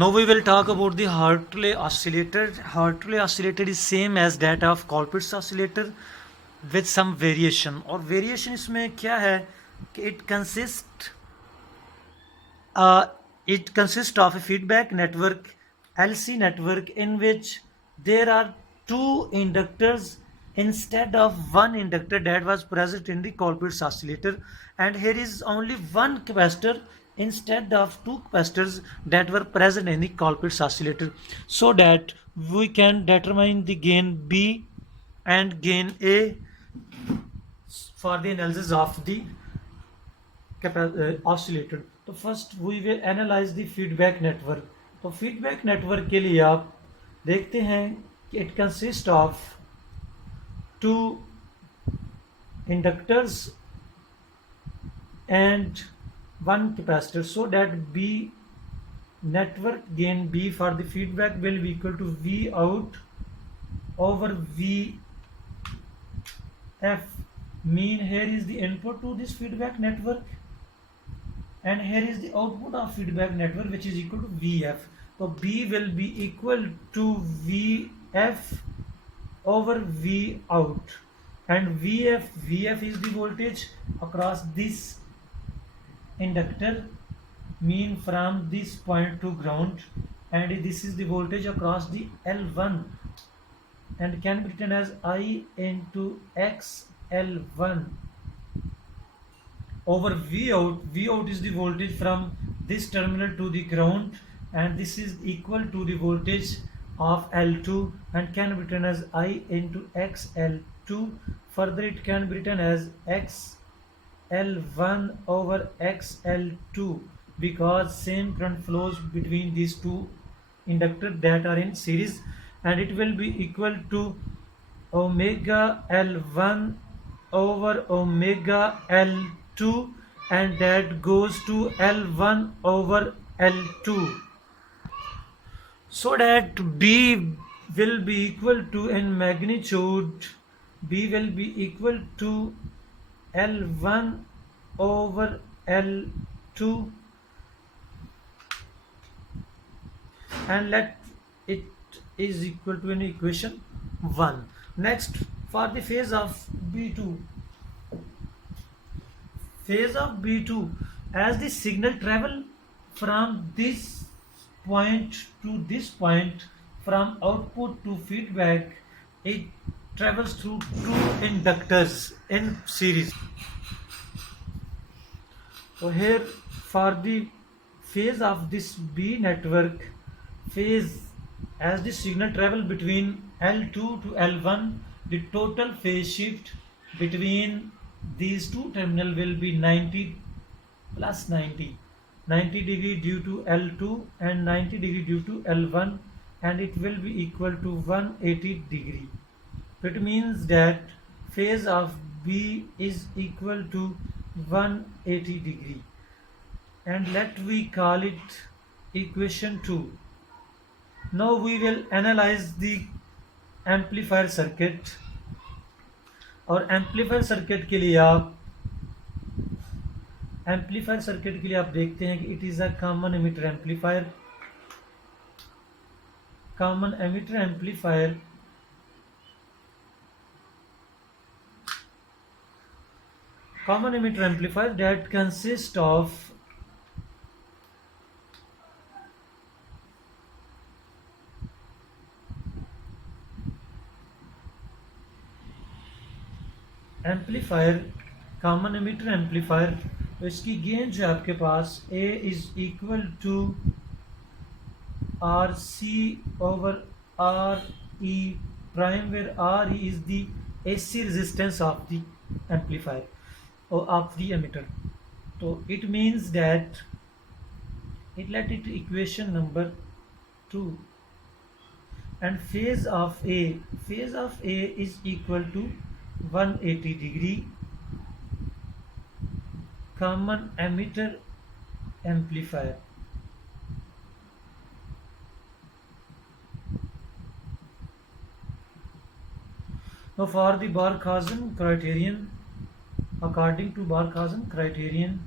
Now we will talk about the Hartley oscillator. Hartley oscillator is same as that of Colpitt's oscillator with some variation. और variation इसमें क्या है कि uh, it consists of a feedback network, LC network, in which there are two inductors instead of one inductor that was present in the Colpitt's oscillator, and here is only one capacitor instead of two capacitors that were present in the Colpitt's oscillator, so that we can determine the gain B and gain A for the analysis of the oscillator. तो first we will analyse the feedback network. तो feedback network के लिए आप देखते हैं कि it consist of two inductors and one capacitor, so that B network gain B for the feedback will be equal to V out over VF. Mean here is the input to this feedback network and here is the output of feedback network, which is equal to VF. So B will be equal to VF over V out, and VF is the voltage across this inductor, mean from this point to ground, and this is the voltage across the L1 and can be written as I into XL1 over V out. V out is the voltage from this terminal to the ground, and this is equal to the voltage of L2 and can be written as I into XL2. Further it can be written as XL1 over XL2 because same current flows between these two inductors that are in series, and it will be equal to omega L1 over omega L2, and that goes to L1 over L2, so that B will be equal to, in magnitude, B will be equal to L1 over L2, and let it is equal to an equation 1. Next, for the phase of B2, as the signal travel from this point to this point, from output to feedback, it travels through two inductors in series. So here for the phase of this B network, phase as the signal travel between L2 to L1, the total phase shift between these two terminal will be 90 plus 90 degree due to L2 and 90 degree due to L1, and it will be equal to 180 degree. It means that phase of B is equal to 180 degree, and let we call it equation 2. Now we will analyze the amplifier circuit. और amplifier circuit के लिए आप देखते हैं कि it is a common emitter amplifier. Common emitter amplifier that consists of amplifier, common emitter amplifier. तो इसकी gain जो है आपके पास A is equal to RC over RE prime, where RE is the AC resistance of the amplifier or of the emitter. So it means that let it equation number 2, and phase of A is equal to 180 degree common emitter amplifier. Now for the Barkhausen criterion, according to Barkhausen criterion,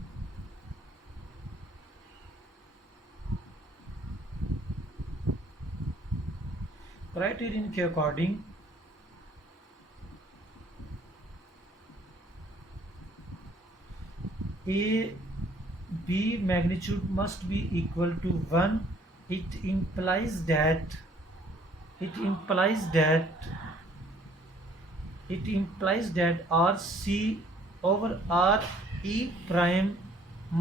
criterion के according A B magnitude must be equal to 1. It implies that it implies that RC over RE prime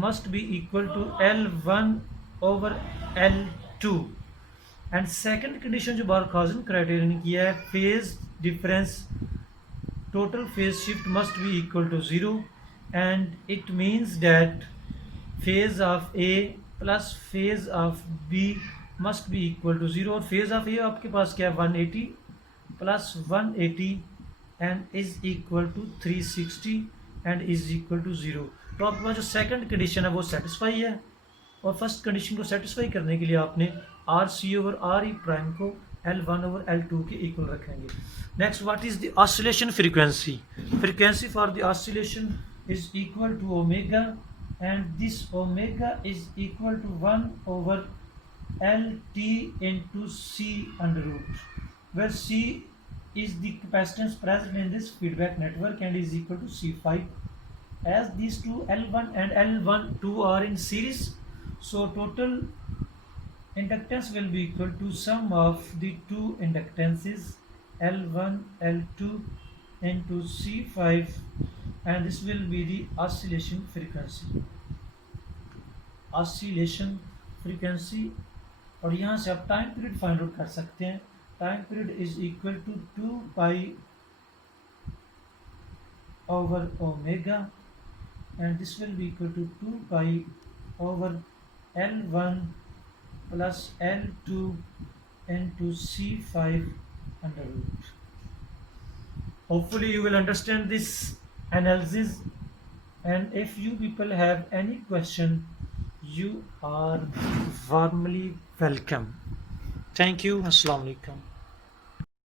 must be equal to L1 over L2. And second condition जो Barkhausen criterion ने किया है, phase difference total phase shift must be equal to 0 and it means that phase of A plus phase of B must be equal to 0. और phase of ए आपके पास क्या है, 180 plus 180 and is equal to 360 and is equal to 0. तो आपके पास जो second condition है वो satisfy है, और फर्स्ट कंडीशन को सेटिस्फाई करने के लिए आपने R C over R E prime को L1 ओवर L2 के इक्वल रखेंगे. Next, what is the oscillation frequency? Frequency for the oscillation is equal to omega and this omega is equal to 1 over LT into C under root, where C is the capacitance present in this feedback network and is equal to C5. As these two L1 and L12 are in series, so total inductance will be equal to sum of the two inductances L1 L2 into C5, and this will be the oscillation frequency. और यहाँ से आप time period find out कर सकते हैं. Time period is equal to 2 pi over omega and this will be equal to 2 pi over L1 plus L2 into C5 under root. Hopefully you will understand this analysis, and if you people have any question, you are warmly welcome. Thank you. Assalamu alaikum.